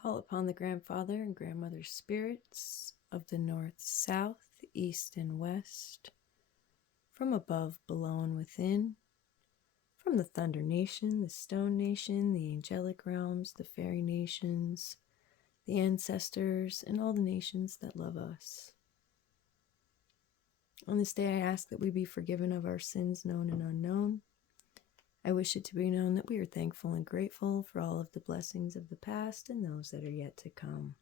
Call upon the grandfather and grandmother spirits of the north, south, east, and west, from above, below, and within, from the Thunder Nation, the Stone Nation, the Angelic Realms, the Fairy Nations, the ancestors, and all the nations that love us. On this day, I ask that we be forgiven of our sins, known and unknown. I wish it to be known that we are thankful and grateful for all of the blessings of the past and those that are yet to come.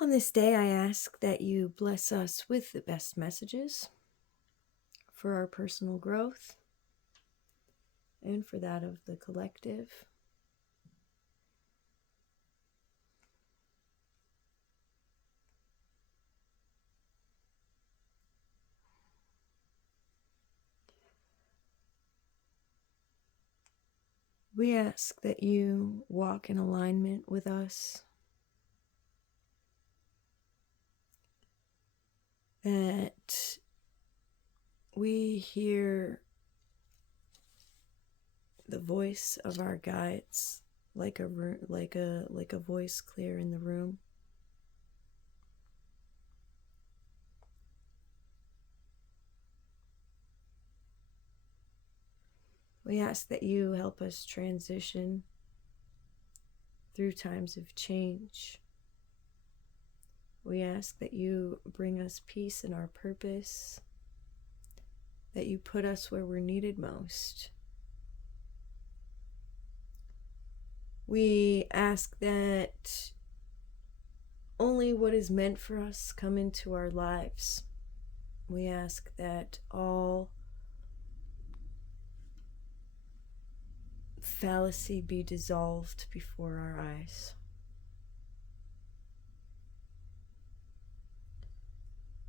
On this day, I ask that you bless us with the best messages for our personal growth and for that of the collective. We ask that you walk in alignment with us, that we hear the voice of our guides like a voice clear in the room. We ask that you help us transition through times of change. We ask that you bring us peace in our purpose, that you put us where we're needed most. We ask that only what is meant for us come into our lives. We ask that all fallacy be dissolved before our eyes.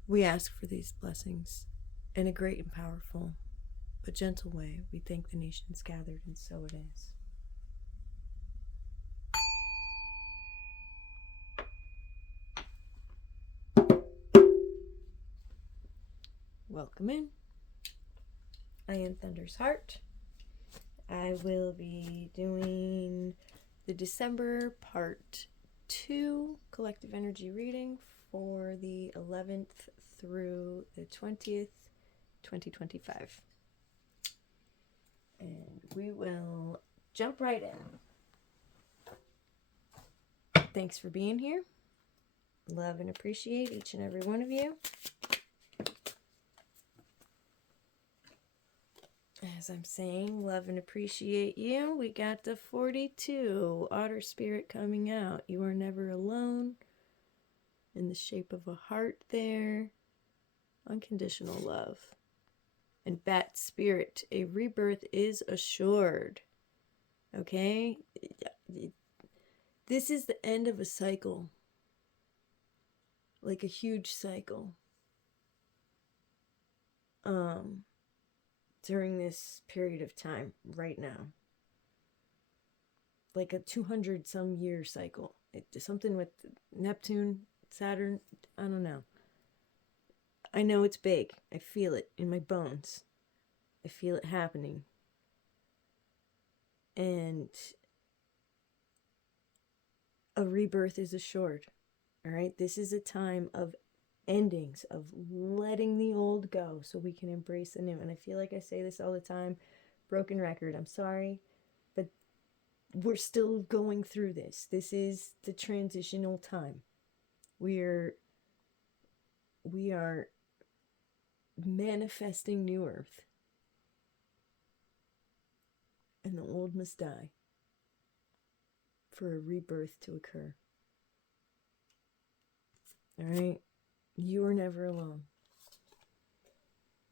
We ask for these blessings in a great and powerful but gentle way. We thank the nations gathered, and so it is. Welcome in. I am Thunder's Heart. I will be doing the December part 2 collective energy reading for the 11th through the 20th, 2025. And we will jump right in. Thanks for being here. Love and appreciate each and every one of you. As I'm saying, love and appreciate you. We got the 42 Otter Spirit coming out. You are never alone. In the shape of a heart there. Unconditional love. And Bat Spirit, a rebirth is assured. Okay? This is the end of a cycle. Like a huge cycle. During this period of time right now. Like a 200 some year cycle. Something with Neptune, Saturn, I don't know. I know it's big. I feel it in my bones. I feel it happening. And a rebirth is assured. All right? This is a time of endings, of letting the old go so we can embrace the new. And I feel like I say this all the time. Broken record. I'm sorry. But we're still going through this. This is the transitional time. We are manifesting new earth. And the old must die for a rebirth to occur. All right? You are never alone.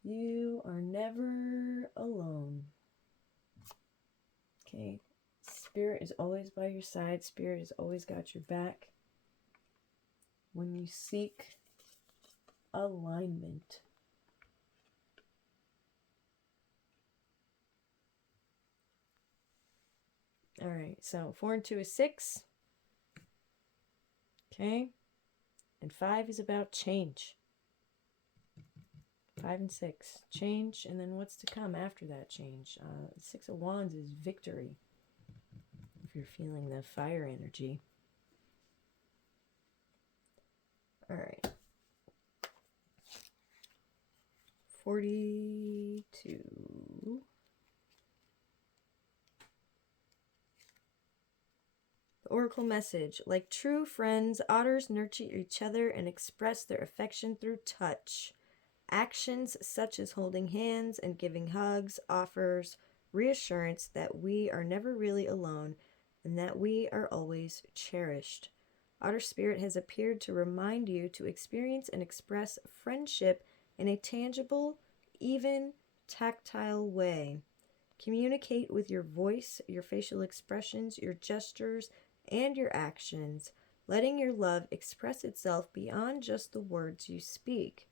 You are never alone. Okay? Spirit is always by your side. Spirit has always got your back. When you seek alignment. All right, so 4 and 2 is 6. Okay? And 5 is about change. 5 and 6. Change, and then what's to come after that change? 6 of Wands is victory. If you're feeling the fire energy. All right. 42. The Oracle message. Like true friends, otters nurture each other and express their affection through touch. Actions such as holding hands and giving hugs offers reassurance that we are never really alone and that we are always cherished. Otter Spirit has appeared to remind you to experience and express friendship in a tangible, even tactile way. Communicate with your voice, your facial expressions, your gestures, and your actions, letting your love express itself beyond just the words you speak.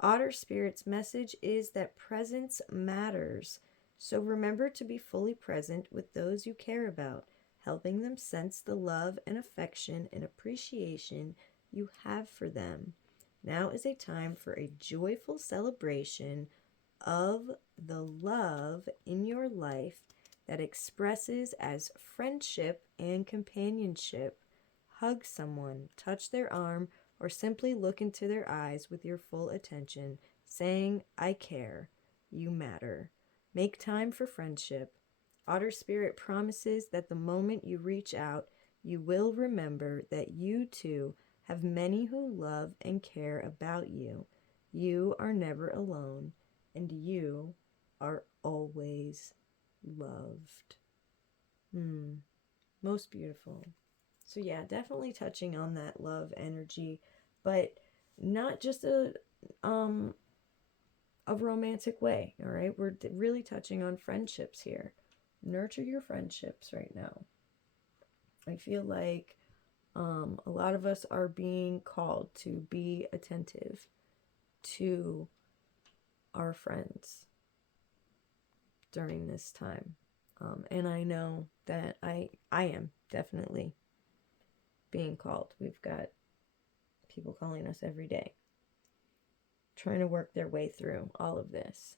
Otter Spirit's message is that presence matters, so remember to be fully present with those you care about, helping them sense the love and affection and appreciation you have for them. Now is a time for a joyful celebration of the love in your life that expresses as friendship and companionship. Hug someone, touch their arm, or simply look into their eyes with your full attention, saying, I care, you matter. Make time for friendship. Otter Spirit promises that the moment you reach out, you will remember that you too have many who love and care about you. You are never alone, and you are always loved. Most beautiful. So yeah, definitely touching on that love energy, but not just a romantic way. All right, we're really touching on friendships here. Nurture your friendships right now. I feel like a lot of us are being called to be attentive to our friends during this time, and I know that I am definitely being called. We've got people calling us every day, trying to work their way through all of this.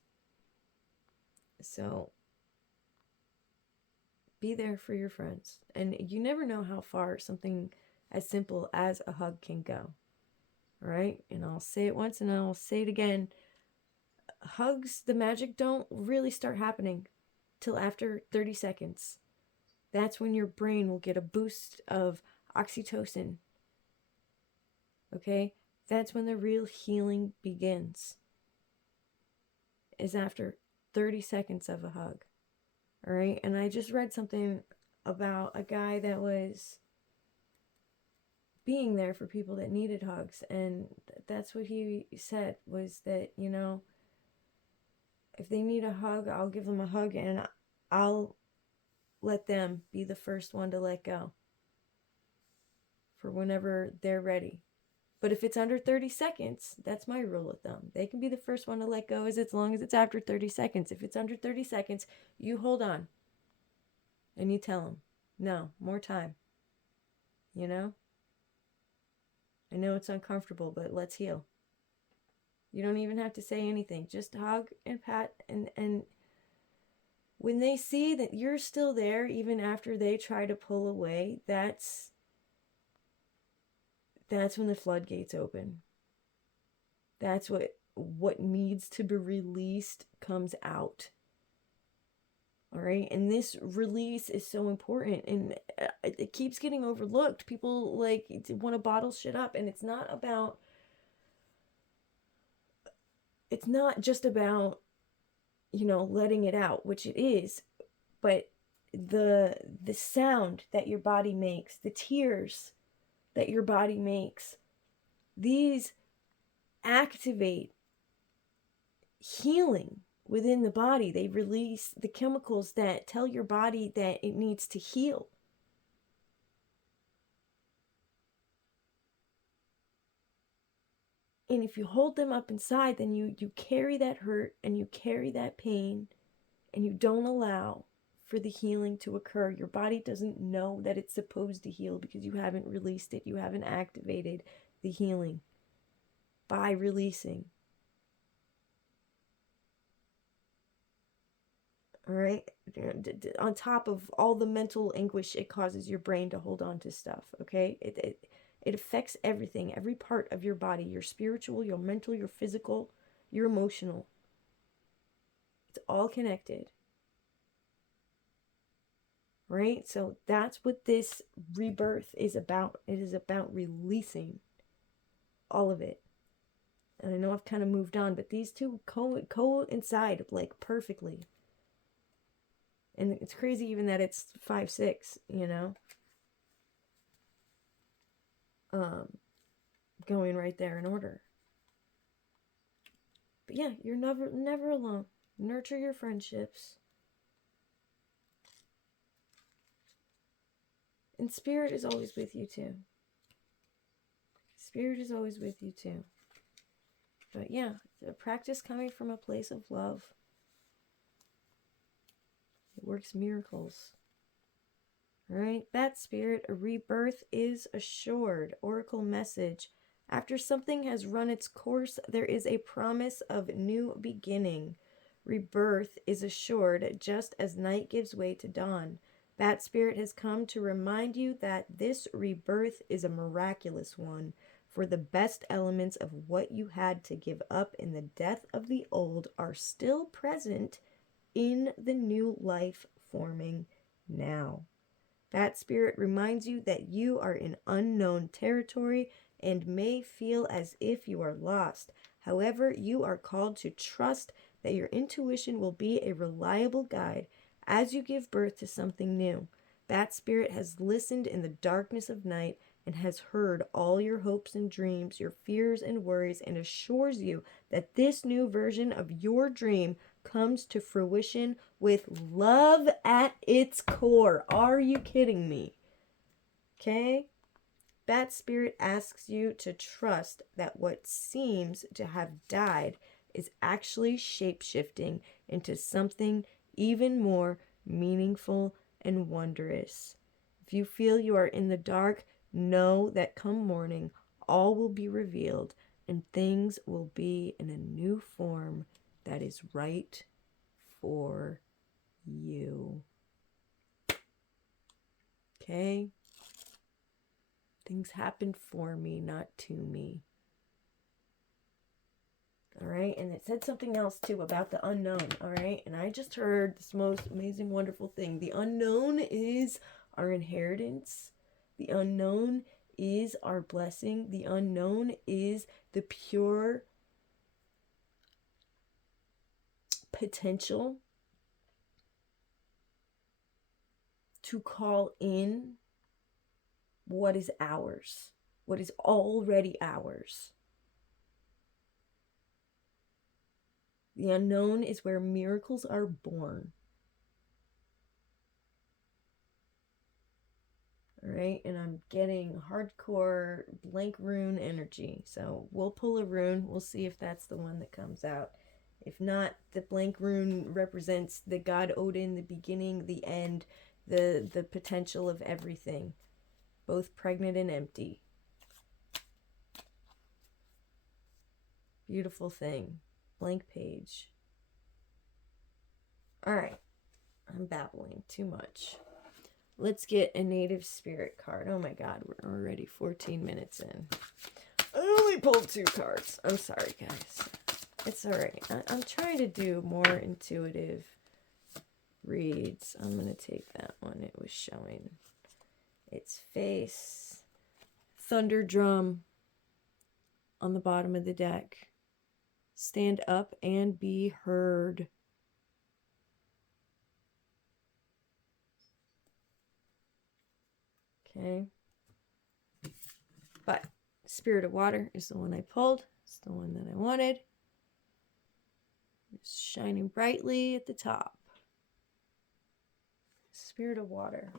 So be there for your friends. And you never know how far something as simple as a hug can go. All right? And I'll say it once and I'll say it again. Hugs, the magic don't really start happening till after 30 seconds. That's when your brain will get a boost of oxytocin. Okay? That's when the real healing begins. Is after 30 seconds of a hug. All right? And I just read something about a guy that was being there for people that needed hugs, and that's what he said, was that, you know, if they need a hug, I'll give them a hug, and I'll let them be the first one to let go for whenever they're ready. But if it's under 30 seconds, that's my rule of thumb. They can be the first one to let go as long as it's after 30 seconds. If it's under 30 seconds, you hold on and you tell them, no, more time. You know? I know it's uncomfortable, but let's heal. You don't even have to say anything. Just hug and pat, and when they see that you're still there, even after they try to pull away, that's when the floodgates open. That's what needs to be released comes out. All right, and this release is so important, and it keeps getting overlooked. People like want to bottle shit up, and it's not just about, you know, letting it out, which it is, but the sound that your body makes, the tears that your body makes, these activate healing within the body. They release the chemicals that tell your body that it needs to heal. And if you hold them up inside, then you carry that hurt and you carry that pain, and you don't allow for the healing to occur. Your body doesn't know that it's supposed to heal because you haven't released it. You haven't activated the healing by releasing. All right. On top of all the mental anguish it causes your brain to hold on to stuff. Okay. It affects everything, every part of your body, your spiritual, your mental, your physical, your emotional. It's all connected. Right? So that's what this rebirth is about. It is about releasing all of it. And I know I've kind of moved on, but these two coincide like perfectly. And it's crazy even that it's 5-6, you know? Going right there in order. But yeah, you're never alone. Nurture your friendships. And spirit is always with you too. Spirit is always with you too. But yeah, practice coming from a place of love. It works miracles. All right, that spirit, a rebirth is assured. Oracle message. After something has run its course, there is a promise of new beginning. Rebirth is assured just as night gives way to dawn. That spirit has come to remind you that this rebirth is a miraculous one, for the best elements of what you had to give up in the death of the old are still present in the new life forming now. That spirit reminds you that you are in unknown territory and may feel as if you are lost. However, you are called to trust that your intuition will be a reliable guide as you give birth to something new. That spirit has listened in the darkness of night and has heard all your hopes and dreams, your fears and worries, and assures you that this new version of your dream comes to fruition with love at its core. Are you kidding me? Okay? That spirit asks you to trust that what seems to have died is actually shape-shifting into something even more meaningful and wondrous. If you feel you are in the dark, know that come morning, all will be revealed and things will be in a new form that is right for you. Okay? Things happen for me, not to me. All right? And it said something else too about the unknown. All right? And I just heard this most amazing, wonderful thing. The unknown is our inheritance. The unknown is our blessing. The unknown is the pure potential to call in what is ours, what is already ours. The unknown is where miracles are born. All right, and I'm getting hardcore blank rune energy. So we'll pull a rune. We'll see if that's the one that comes out. If not, the blank rune represents the god Odin, the beginning, the end, the potential of everything, both pregnant and empty. Beautiful thing. Blank page. All right, I'm babbling too much. Let's get a native spirit card. Oh my god, we're already 14 minutes in. I only pulled 2 cards. I'm sorry, guys. It's alright. I'm trying to do more intuitive reads. I'm going to take that one. It was showing its face. Thunder drum on the bottom of the deck. Stand up and be heard. Okay. But Spirit of Water is the one I pulled. It's the one that I wanted. It's shining brightly at the top. Spirit of Water.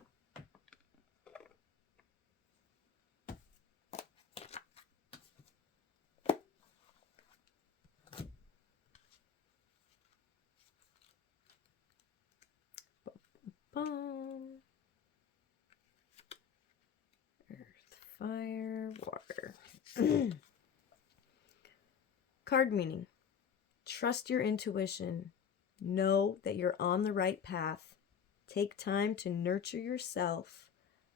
Boom. Earth, fire, water. Card meaning. Trust your intuition. Know that you're on the right path. Take time to nurture yourself.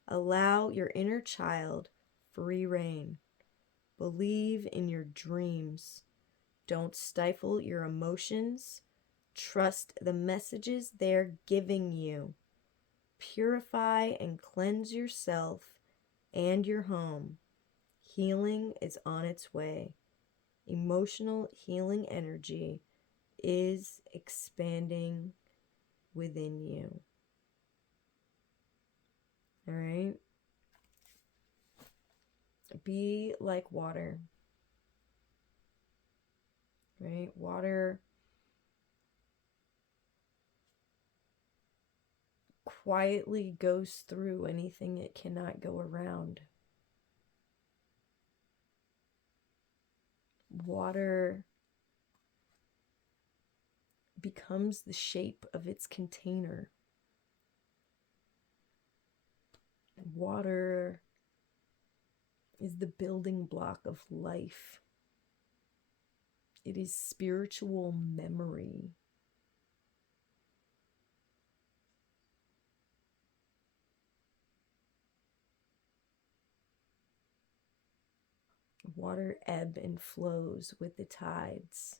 Allow your inner child free rein. Believe in your dreams. Don't stifle your emotions. Trust the messages they're giving you. Purify and cleanse yourself and your home. Healing is on its way. Emotional healing energy is expanding within you. All right? Be like water. Right? Water quietly goes through anything it cannot go around. Water becomes the shape of its container. Water is the building block of life. It is spiritual memory. Water ebb and flows with the tides.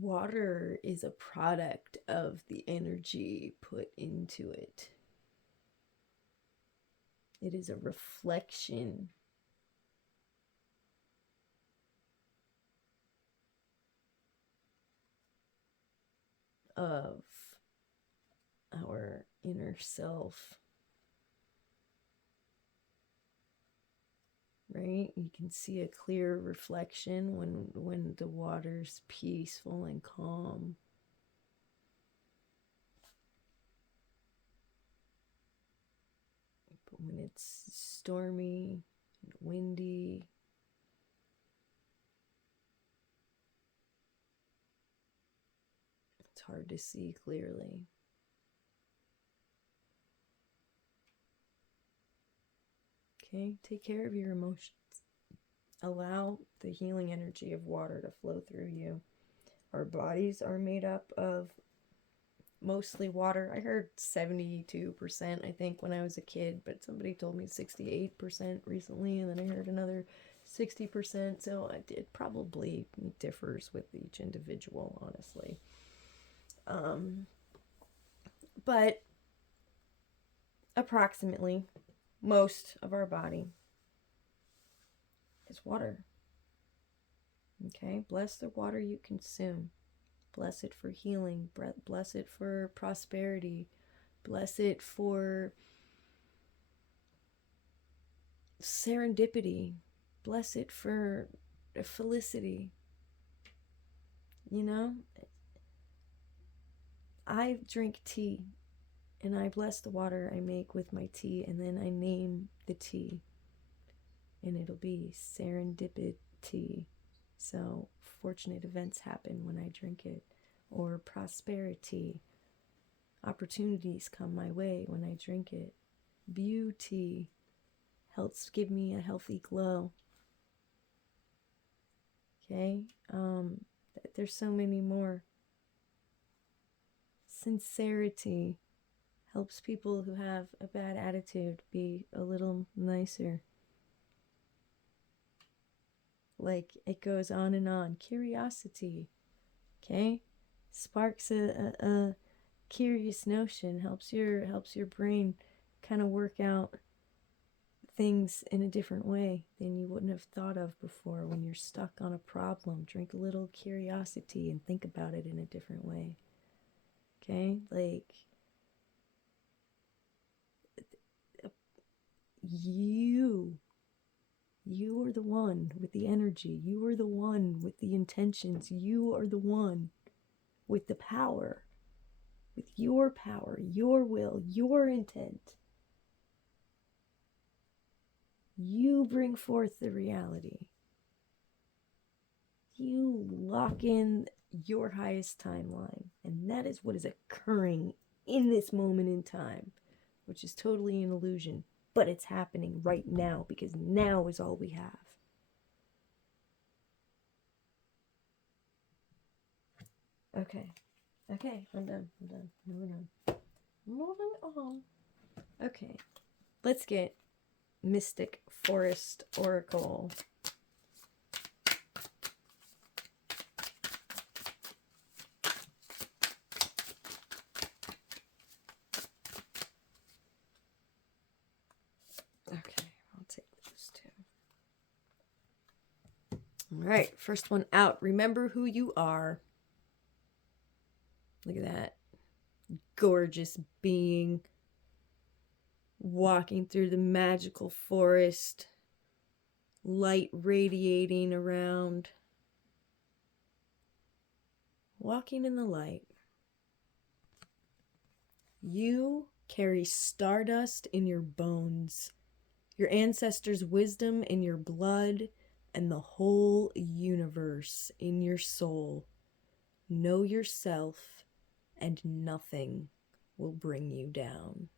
Water is a product of the energy put into it. It is a reflection of our inner self. Right? You can see a clear reflection when the water's peaceful and calm. But when it's stormy and windy, it's hard to see clearly. Okay, take care of your emotions. Allow the healing energy of water to flow through you. Our bodies are made up of mostly water. I heard 72%, I think, when I was a kid, but somebody told me 68% recently, and then I heard another 60%. So it probably differs with each individual, honestly. But approximately most of our body is water. Okay, bless the water you consume. Bless it for healing. Bless it for prosperity. Bless it for serendipity. Bless it for felicity. You know, I drink tea and I bless the water I make with my tea, and then I name the tea, and it'll be serendipity. So fortunate events happen when I drink it, or prosperity. Opportunities come my way when I drink it. Beauty helps give me a healthy glow. Okay? There's so many more. Sincerity helps people who have a bad attitude be a little nicer. Like, it goes on and on. Curiosity, okay, sparks a curious notion, helps your brain kind of work out things in a different way than you wouldn't have thought of before. When you're stuck on a problem, drink a little curiosity and think about it in a different way. Okay, like, you are the one with the energy. You are the one with the intentions. You are the one with the power, with your power, your will, your intent. You bring forth the reality. You lock in your highest timeline, and that is what is occurring in this moment in time, which is totally an illusion. but it's happening right now because now is all we have. Okay. Okay, I'm done. Moving on. Okay. Let's get Mystic Forest Oracle. Okay, I'll take those two. All right, first one out. Remember who you are. Look at that gorgeous being walking through the magical forest, light radiating around, walking in the light. You carry stardust in your bones, your ancestors' wisdom in your blood, and the whole universe in your soul. Know yourself, and nothing will bring you down.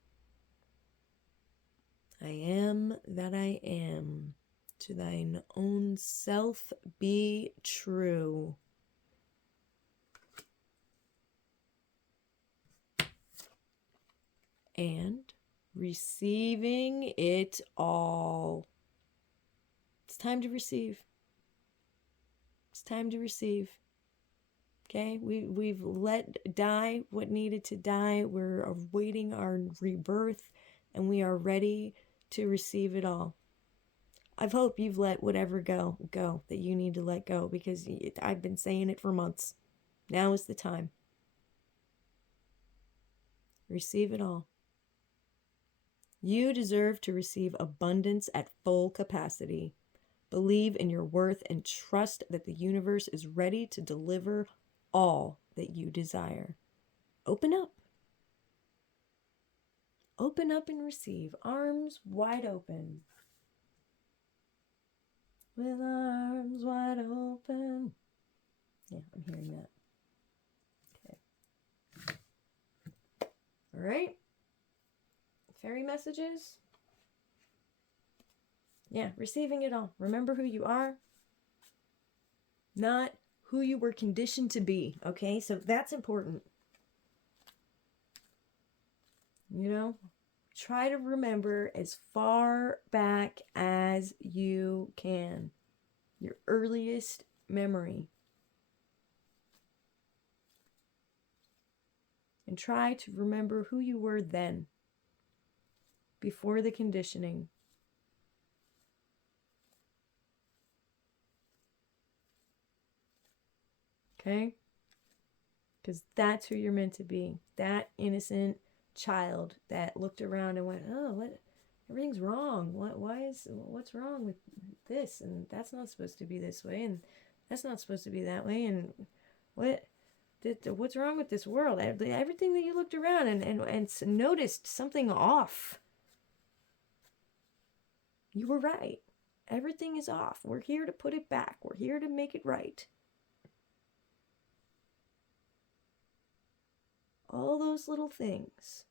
I am that I am. To thine own self be true. And receiving it all. It's time to receive. It's time to receive. Okay, we've let die what needed to die. We're awaiting our rebirth, and we are ready to receive it all. I hope you've let whatever go that you need to let go, because I've been saying it for months. Now is the time. Receive it all. You deserve to receive abundance at full capacity. Believe in your worth and trust that the universe is ready to deliver all that you desire. Open up. Open up and receive. Arms wide open. With arms wide open. Yeah, I'm hearing that. Okay. All right. Fairy messages. Yeah, receiving it all. Remember who you are, not who you were conditioned to be. Okay, so that's important. You know, try to remember as far back as you can. Your earliest memory. And try to remember who you were then, before the conditioning. Okay? Because that's who you're meant to be. That innocent child that looked around and went, oh, what? Everything's wrong. What's wrong with this? And that's not supposed to be this way. And that's not supposed to be that way. And what's wrong with this world? Everything that you looked around and noticed something off. You were right. Everything is off. We're here to put it back. We're here to make it right. All those little things.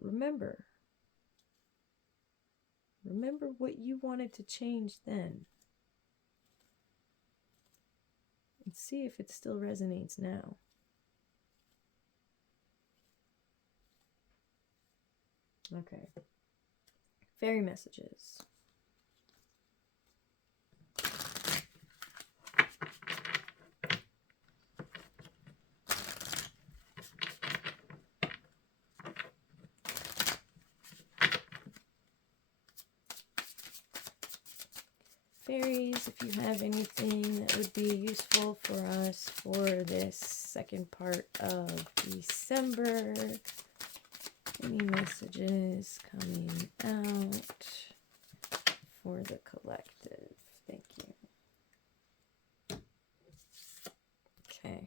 Remember what you wanted to change then. And see if it still resonates now. Okay. Fairy messages. Fairies, if you have anything that would be useful for us for this second part of December, any messages coming out for the collective? Thank you. Okay.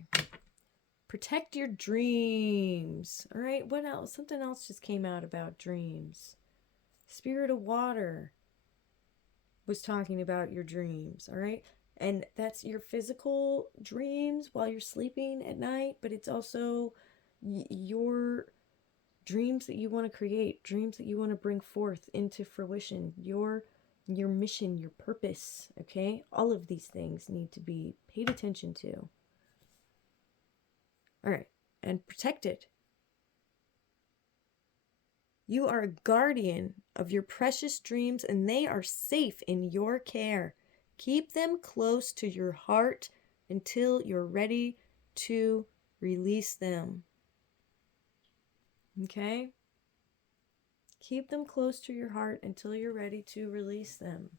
Protect your dreams. All right, what else? Something else just came out about dreams. Spirit of Water was talking about your dreams, all right? And that's your physical dreams while you're sleeping at night, but it's also your dreams that you want to create, dreams that you want to bring forth into fruition, your mission, your purpose, okay? All of these things need to be paid attention to. All right, and protected. You are a guardian of your precious dreams, and they are safe in your care. Keep them close to your heart until you're ready to release them. Okay? Keep them close to your heart until you're ready to release them.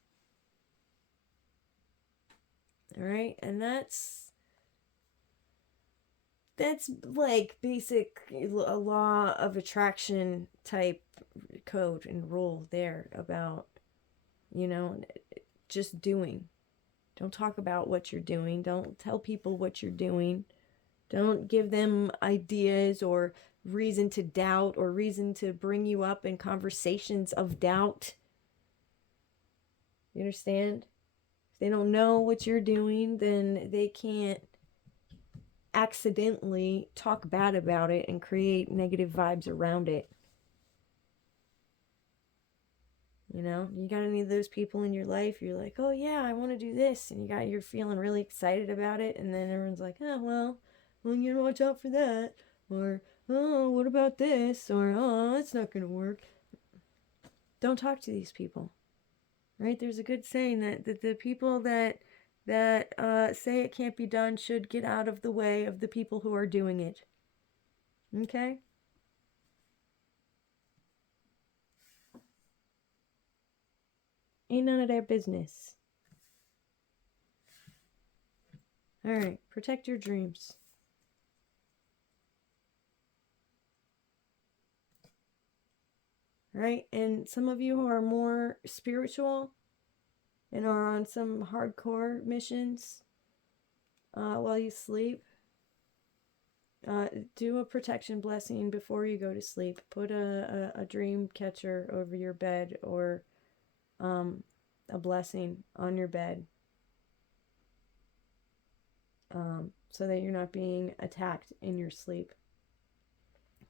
All right? And that's like basic a law of attraction type code and rule there about, just doing. Don't talk about what you're doing. Don't tell people what you're doing. Don't give them ideas or reason to doubt or reason to bring you up in conversations of doubt. You understand? If they don't know what you're doing, then they can't accidentally talk bad about it and create negative vibes around it. You got any of those people in your life, you're like, oh yeah, I want to do this, and you're feeling really excited about it, and then everyone's like, oh, well, you watch out for that, or, oh, what about this, or, oh, it's not going to work. Don't talk to these people, right? There's a good saying that the people that say it can't be done should get out of the way of the people who are doing it. Okay? Ain't none of their business. All right, protect your dreams. Right? And some of you who are more spiritual and are on some hardcore missions while you sleep, do a protection blessing before you go to sleep. Put a dream catcher over your bed, or a blessing on your bed, so that you're not being attacked in your sleep.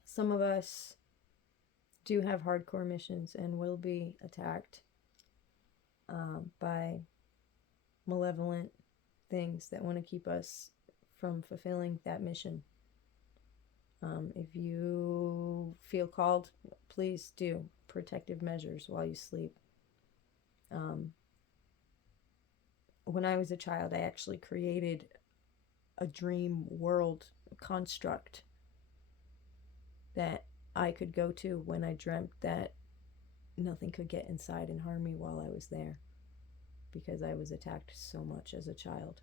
Some of us do have hardcore missions and will be attacked by malevolent things that want to keep us from fulfilling that mission. If you feel called, please do protective measures while you sleep. When I was a child, I actually created a dream world construct that I could go to when I dreamt that nothing could get inside and harm me while I was there, because I was attacked so much as a child.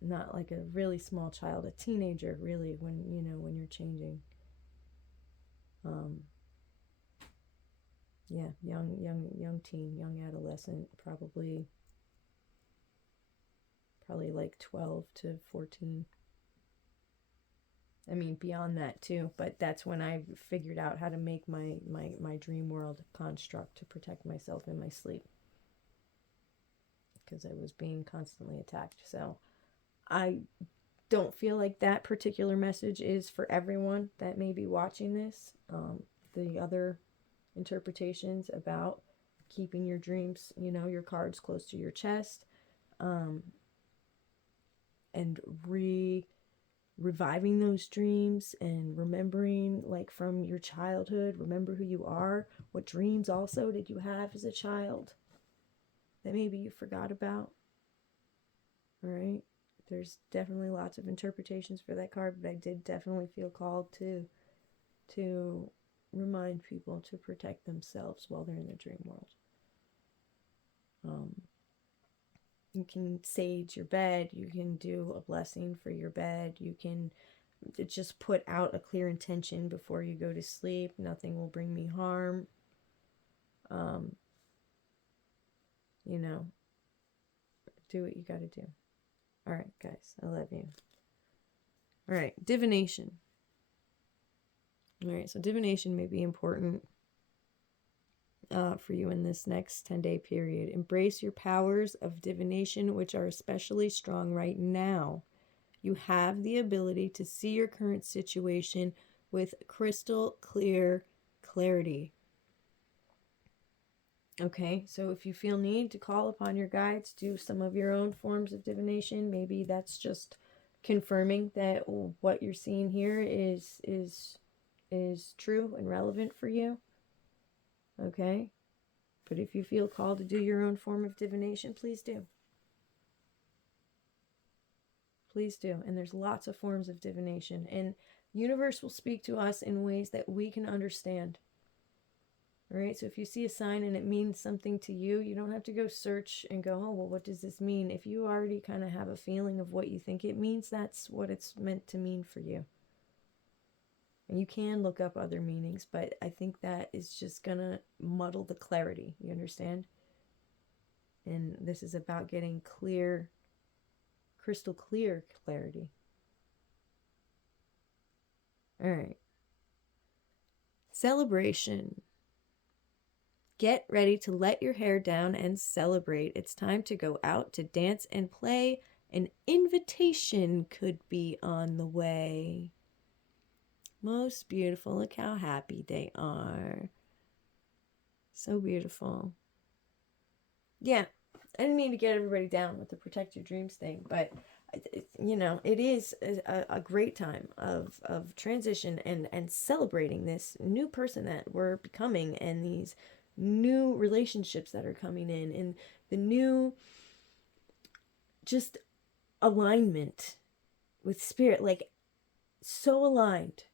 Not like a really small child, a teenager, really, when you're changing. Young teen, young adolescent, probably like 12 to 14. I mean, beyond that too, but that's when I figured out how to make my dream world construct to protect myself in my sleep, because I was being constantly attacked. So I don't feel like that particular message is for everyone that may be watching this. The other interpretations about keeping your dreams, your cards close to your chest, and reviving those dreams and remembering, like, from your childhood, remember who you are. What dreams also did you have as a child that maybe you forgot about? All right. There's definitely lots of interpretations for that card, but I did definitely feel called to remind people to protect themselves while they're in the dream world. You can sage your bed. You can do a blessing for your bed. You can just put out a clear intention before you go to sleep. Nothing will bring me harm. Do what you got to do. All right, guys, I love you. All right, divination. All right, so divination may be important for you in this next 10-day period. Embrace your powers of divination, which are especially strong right now. You have the ability to see your current situation with crystal clear clarity. Okay, so if you feel need to call upon your guides, do some of your own forms of divination. Maybe that's just confirming that what you're seeing here is true and relevant for you. Okay, but if you feel called to do your own form of divination, please do. Please do. And there's lots of forms of divination, and universe will speak to us in ways that we can understand. All right, so if you see a sign and it means something to you, you don't have to go search and go, oh, well, what does this mean? If you already kind of have a feeling of what you think it means, that's what it's meant to mean for you. And you can look up other meanings, but I think that is just going to muddle the clarity. You understand? And this is about getting clear, crystal clear clarity. All right. Celebration. Get ready to let your hair down and celebrate. It's time to go out to dance and play. An invitation could be on the way. Most beautiful. Look how happy they are. So beautiful. Yeah, I didn't mean to get everybody down with the protect your dreams thing, but you know, it is a great time of transition and celebrating this new person that we're becoming, and these new relationships that are coming in, and the new just alignment with spirit, like so aligned.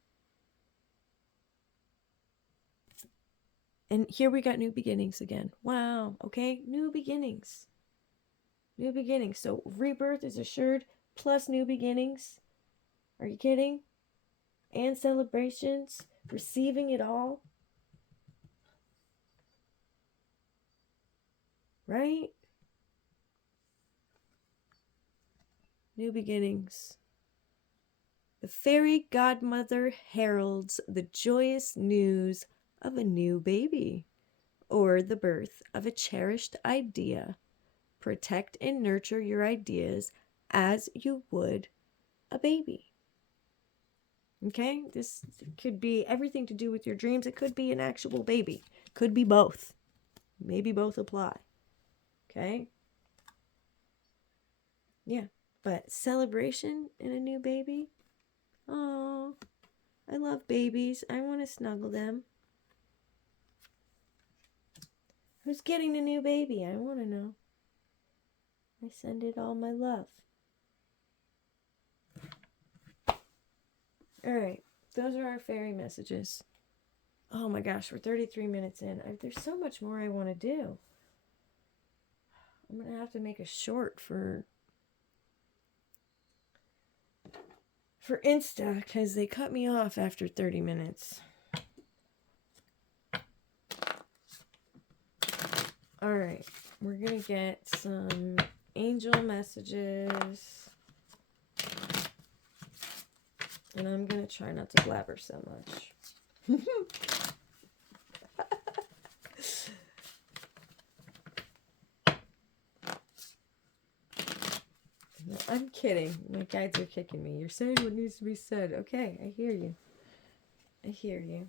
And here we got new beginnings again. Wow. Okay. New beginnings. New beginnings. So rebirth is assured plus new beginnings. Are you kidding? And celebrations. Receiving it all. Right? New beginnings. The fairy godmother heralds the joyous news of a new baby, or the birth of a cherished idea. Protect and nurture your ideas as you would a baby. Okay? This could be everything to do with your dreams. It could be an actual baby. Could be both. Maybe both apply. Okay? Yeah. But celebration in a new baby? Oh, I love babies. I want to snuggle them. Who's getting a new baby? I want to know. I send it all my love. All right. Those are our fairy messages. Oh my gosh, we're 33 minutes in. There's so much more I want to do. I'm going to have to make a short for Insta because they cut me off after 30 minutes. All right. We're going to get some angel messages. And I'm going to try not to blabber so much. No, I'm kidding. My guides are kicking me. You're saying what needs to be said. Okay, I hear you. I hear you.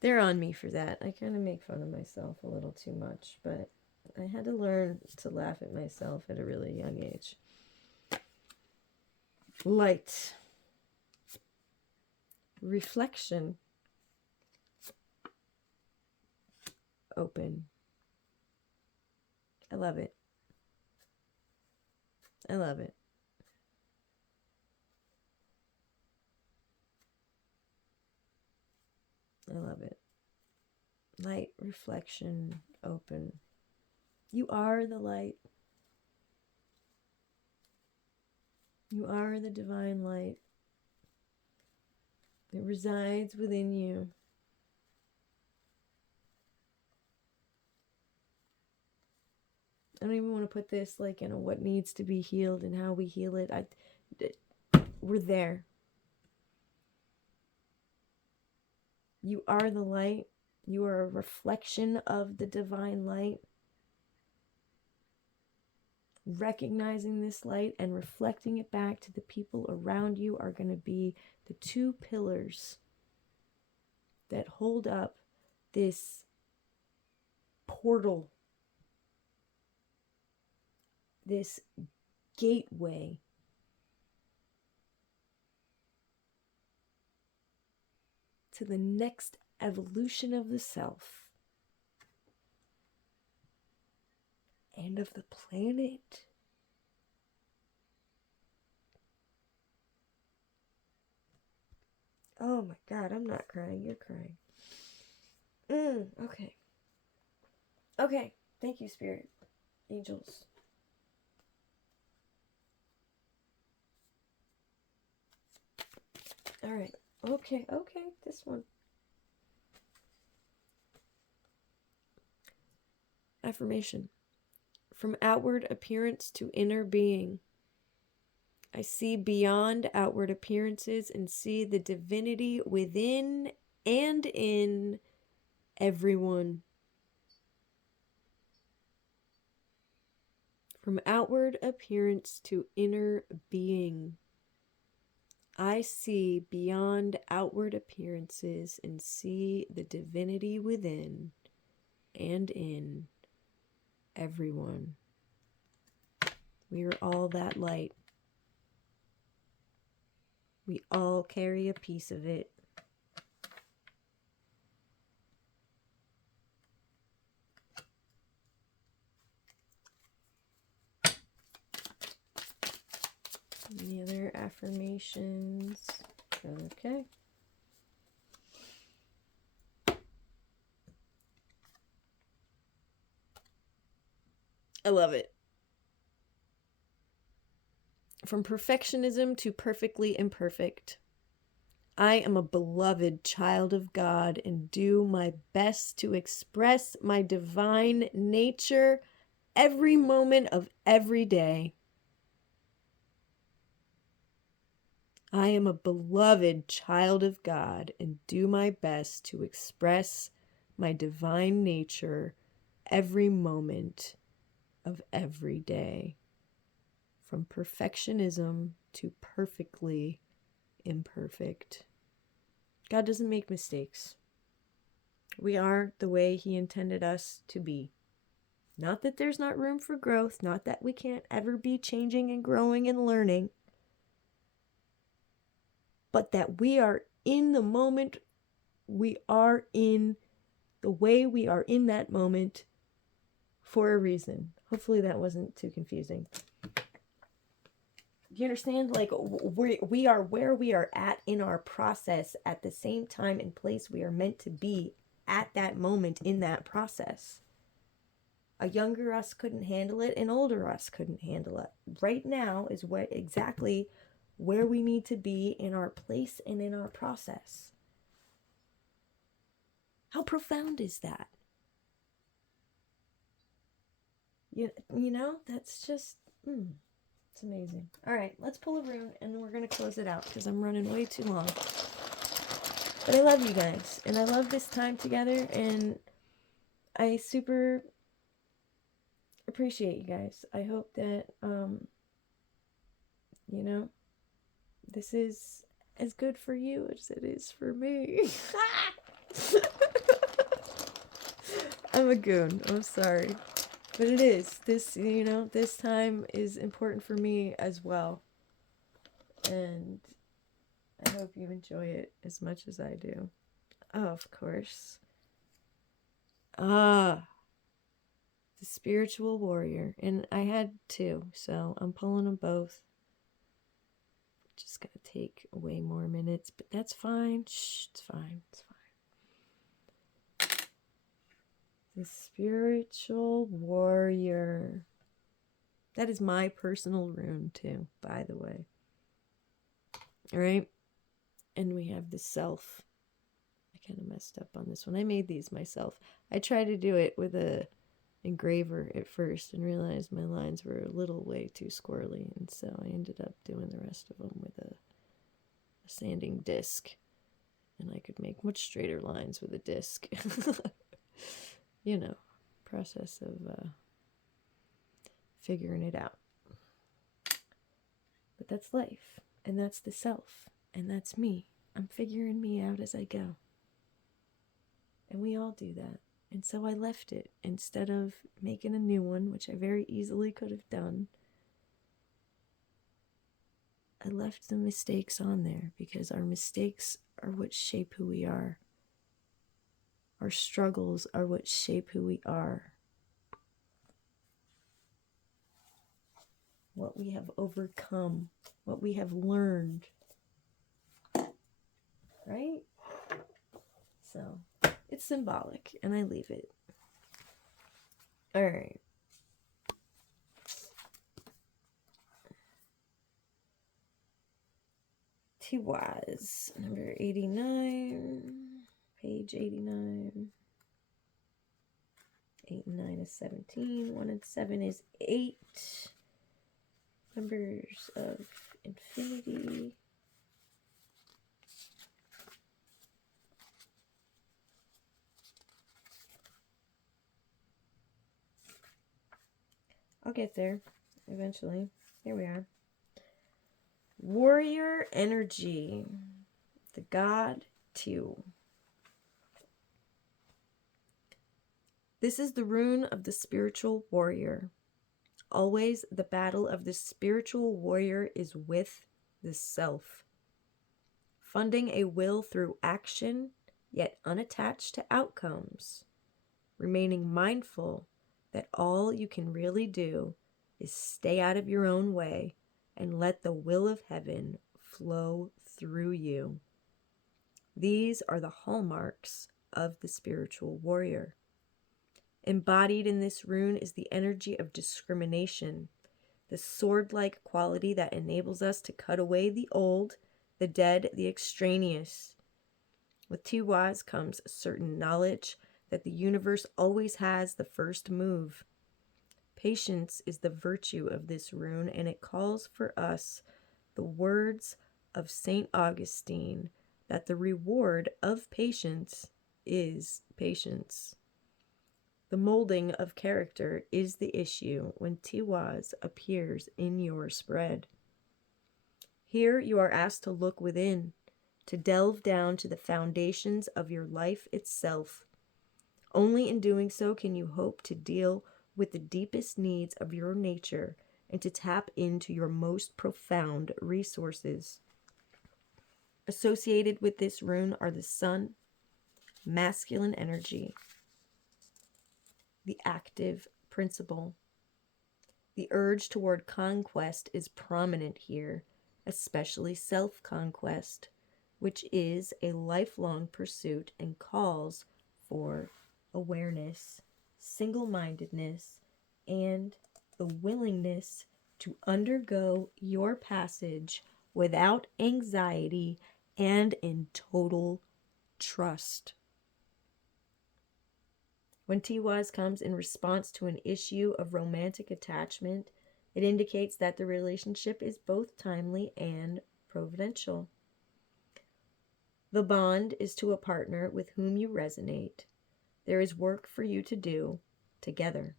They're on me for that. I kind of make fun of myself a little too much, but I had to learn to laugh at myself at a really young age. Light. Reflection. Open. I love it. I love it. I love it. Light, reflection, open. You are the light. You are the divine light. It resides within you. I don't even want to put this like in a what needs to be healed and how we heal it. We're there. You are the light. You are a reflection of the divine light. recognizing this light and reflecting it back to the people around you are going to be the two pillars that hold up this portal, this gateway to the next evolution of the self and of the planet. Oh my God, I'm not crying, you're crying. Okay. Okay, thank you, Spirit. Angels. All right. Okay, this one. Affirmation. From outward appearance to inner being, I see beyond outward appearances and see the divinity within and in everyone. From outward appearance to inner being, I see beyond outward appearances and see the divinity within and in everyone. We are all that light. We all carry a piece of it. Any other affirmations? Okay. I love it. From perfectionism to perfectly imperfect. I am a beloved child of God and do my best to express my divine nature every moment of every day. I am a beloved child of God and do my best to express my divine nature every moment of every day. From perfectionism to perfectly imperfect. God doesn't make mistakes. We are the way He intended us to be. Not that there's not room for growth, not that we can't ever be changing and growing and learning, but that we are in the moment, we are in the way we are in that moment for a reason. Hopefully that wasn't too confusing. Do you understand? Like, we are where we are at in our process at the same time and place we are meant to be at that moment in that process. A younger us couldn't handle it, an older us couldn't handle it. Right now is what exactly where we need to be in our place and in our process. How profound is that? You know, that's just, it's amazing. All right, let's pull a rune and we're going to close it out because I'm running way too long. But I love you guys and I love this time together and I super appreciate you guys. I hope that, you know, this is as good for you as it is for me. I'm a goon. I'm sorry. But it is. This, you know, this time is important for me as well. And I hope you enjoy it as much as I do. Oh, of course. The spiritual warrior. And I had two, so I'm pulling them both. Just gonna take way more minutes, but that's fine. Shh, it's fine. It's fine. The spiritual warrior. That is my personal rune too, by the way. All right. And we have the self. I kind of messed up on this one. I made these myself. I tried to do it with a engraver at first and realized my lines were a little way too squirrely, and so I ended up doing the rest of them with a sanding disc, and I could make much straighter lines with a disc. You know, process of figuring it out. But that's life, and that's the self, and that's me. I'm figuring me out as I go. And we all do that. And so I left it. Instead of making a new one, which I very easily could have done, I left the mistakes on there because our mistakes are what shape who we are. Our struggles are what shape who we are. What we have overcome, what we have learned. Right? So, it's symbolic, and I leave it. All right. T-Wise, number 89, page 89. 8 and 9 is 17. 1 and 7 is 8. Numbers of infinity. I'll get there eventually. Here we are. Warrior energy. The God 2. This is the rune of the spiritual warrior. Always the battle of the spiritual warrior is with the self. Funding a will through action, yet unattached to outcomes. Remaining mindful that all you can really do is stay out of your own way and let the will of heaven flow through you. These are the hallmarks of the spiritual warrior. Embodied in this rune is the energy of discrimination, the sword-like quality that enables us to cut away the old, the dead, the extraneous. With T-Wise comes a certain knowledge that the universe always has the first move. Patience is the virtue of this rune, and it calls for us the words of St. Augustine, that the reward of patience is patience. The molding of character is the issue when T-Wise appears in your spread. Here you are asked to look within, to delve down to the foundations of your life itself. Only in doing so can you hope to deal with the deepest needs of your nature and to tap into your most profound resources. Associated with this rune are the sun, masculine energy, the active principle. The urge toward conquest is prominent here, especially self-conquest, which is a lifelong pursuit and calls for awareness, single-mindedness, and the willingness to undergo your passage without anxiety and in total trust. When T-Wise comes in response to an issue of romantic attachment, it indicates that the relationship is both timely and providential. The bond is to a partner with whom you resonate. There is work for you to do together.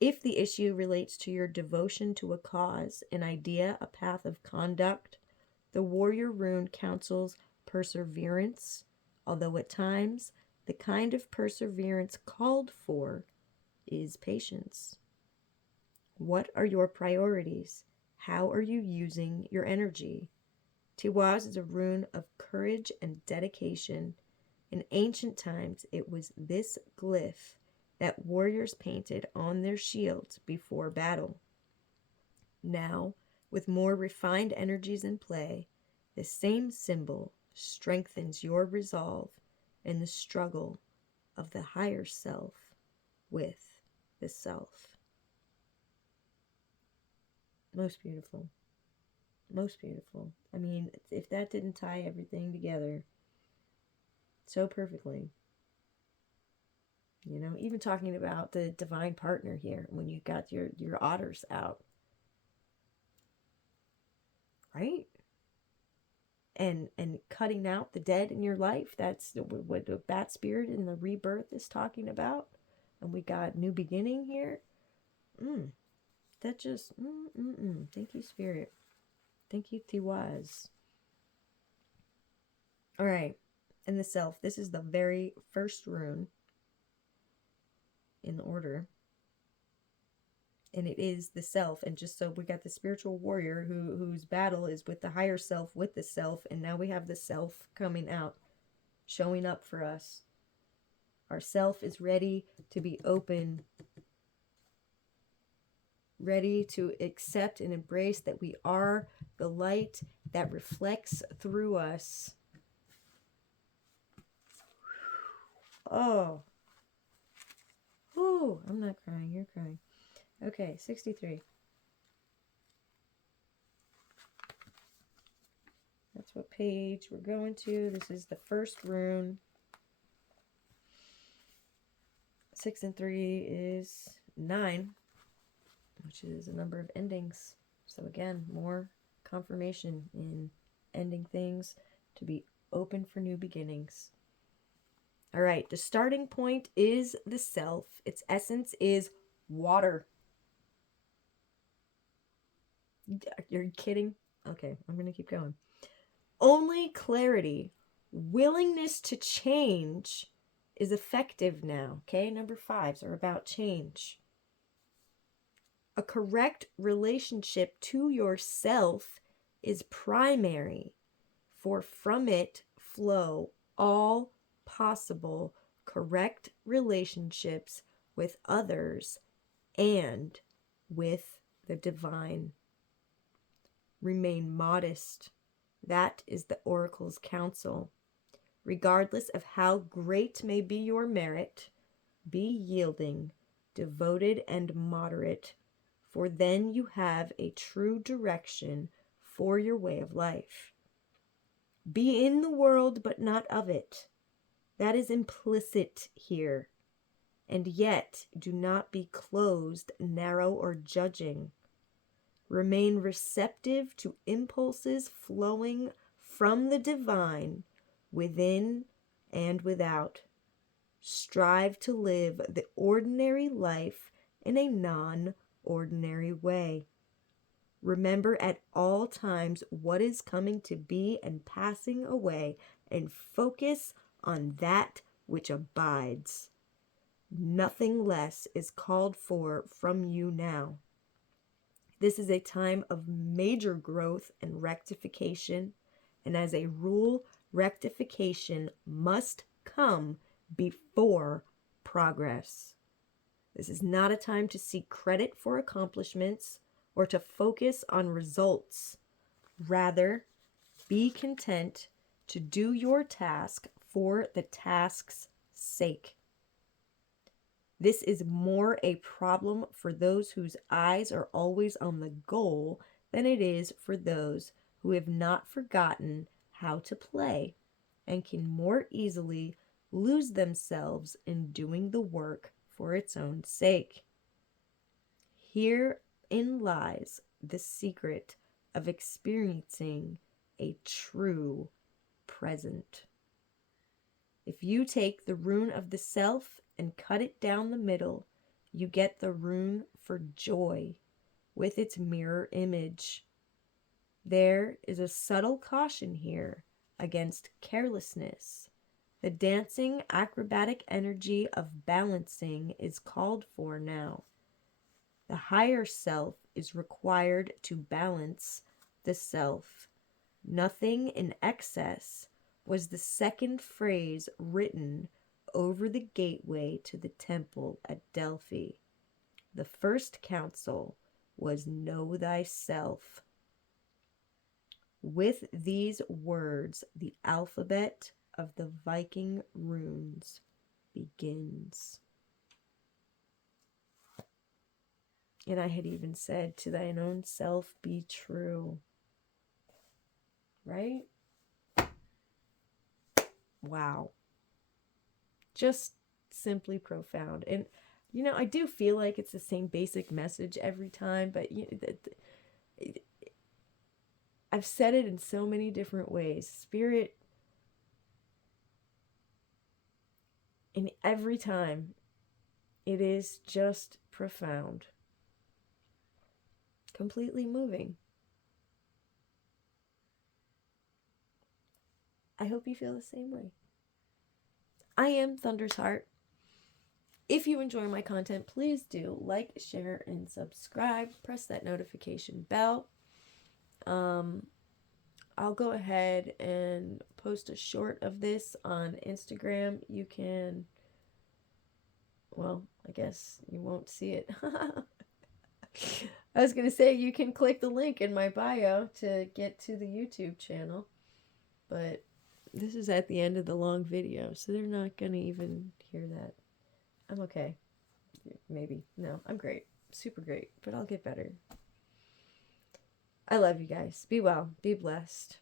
If the issue relates to your devotion to a cause, an idea, a path of conduct, the warrior rune counsels perseverance, although at times the kind of perseverance called for is patience. What are your priorities? How are you using your energy? T-Wise is a rune of courage and dedication. In ancient times, it was this glyph that warriors painted on their shields before battle. Now, with more refined energies in play, the same symbol strengthens your resolve in the struggle of the higher self with the self. Most beautiful. Most beautiful. I mean, if that didn't tie everything together so perfectly. You know, even talking about the divine partner here, when you got your otters out. Right? And cutting out the dead in your life, that's what the bat spirit in the rebirth is talking about. And we got new beginning here. That just, Thank you, Spirit. Thank you, Tiwaz. All right. And the self. This is the very first rune in the order. And it is the self. And just so we got the spiritual warrior whose battle is with the higher self, with the self. And now we have the self coming out, showing up for us. Our self is ready to be open, ready to accept and embrace that we are the light that reflects through us. Oh. Ooh, I'm not crying. You're crying. Okay, 63. That's what page we're going to. This is the first rune. 6 and 3 is 9, which is a number of endings. So again, more confirmation in ending things to be open for new beginnings. All right, the starting point is the self. Its essence is water. You're kidding? Okay, I'm going to keep going. Only clarity, willingness to change is effective now. Okay, number 5s are about change. A correct relationship to yourself is primary, for from it flow all possible correct relationships with others and with the divine. Remain modest. That is the oracle's counsel. Regardless of how great may be your merit, be yielding, devoted, and moderate, for then you have a true direction for your way of life. Be in the world, but not of it. That is implicit here. And yet, do not be closed, narrow, or judging. Remain receptive to impulses flowing from the divine, within and without. Strive to live the ordinary life in a non-ordinary way. Remember at all times what is coming to be and passing away, and focus on that which abides. Nothing less is called for from you now. This is a time of major growth and rectification, and as a rule, rectification must come before progress. This is not a time to seek credit for accomplishments or to focus on results. Rather, be content to do your task for the task's sake. This is more a problem for those whose eyes are always on the goal than it is for those who have not forgotten how to play and can more easily lose themselves in doing the work for its own sake. Herein lies the secret of experiencing a true present. If you take the rune of the self and cut it down the middle, you get the rune for joy with its mirror image. There is a subtle caution here against carelessness. The dancing, acrobatic energy of balancing is called for now. The higher self is required to balance the self. Nothing in excess was the second phrase written over the gateway to the temple at Delphi. The first counsel was know thyself. With these words, the alphabet of the Viking runes begins. And I had even said, to thine own self be true. Right? Wow. Just simply profound. And, I do feel like it's the same basic message every time, but I've said it in so many different ways. Spirit, and every time, it is just profound. completely moving. I hope you feel the same way. I am Thunder's Heart. If you enjoy my content, please do like, share, and subscribe. Press that notification bell. I'll go ahead and post a short of this on Instagram. You can, well, I guess you won't see it. I was going to say you can click the link in my bio to get to the YouTube channel, but this is at the end of the long video, so they're not going to even hear that. I'm okay. Maybe. No, I'm great. Super great, but I'll get better. I love you guys. Be well. Be blessed.